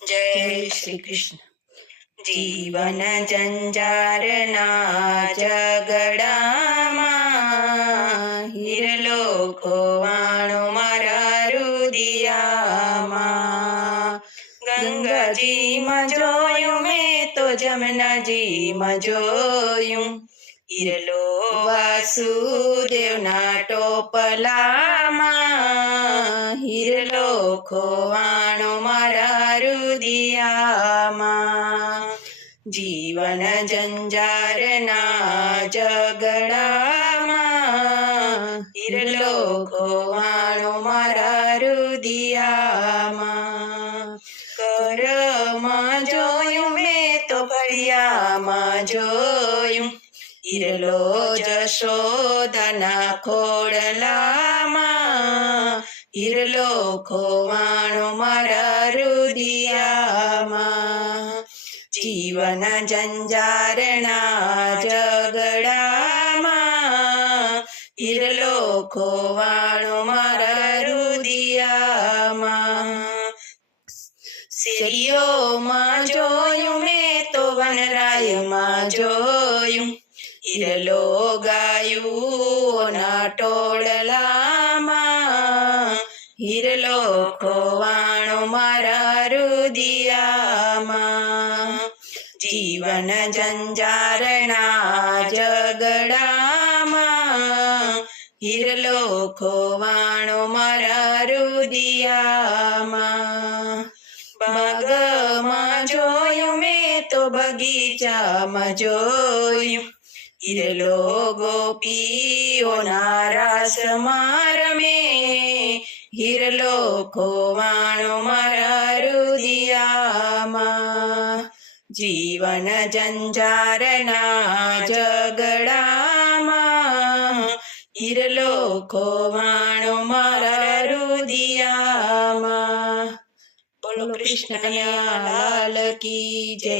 जय श्री कृष्ण। जीवन जंजारना जगडामा हीरलो खोवाणो मारा रुदियामा। गंगाजी में जोयूं मैं तो जमुनाजी में जोयूं, हीरलो वासुदेवना टोपलामा हीरलो खोवाणो मारा रुदियामा। जीवन जंजारना जगडामा हीरलो खोवाणो मारा रुदियामा। करमां जोयूं मैं तो फळियामां जोयूं, हीरलो जशोदाना खोडलामां हीरलो खोवाणो मारा रुदियामा। जीवन जंजारना जगडामा हीरलो खोवाणो मारा रुदियामा। શેરીઓમાં જોયું મેં તો વનરાયમાં જોયું, હીરલો ગાયુઓના ટોળલામાં હીરલો ખોવાણો મારા રુદિયામાં. જીવન જંજારણા જગડામાં હીરલો ખોવાણો મારા રુદિયામાં. બાગમાં જોયું મેં તો બગીચામાં જોયું, હીરલો ગોપીઓના રાસમાં રમે હીરલો ખોવાણો મારા રુદિયામાં. જીવન જંજારના જગડામાં હીરલો ખોવાણો મારા રુદિયામાં. બોલો કૃષ્ણ કનૈયા લાલ કી જય.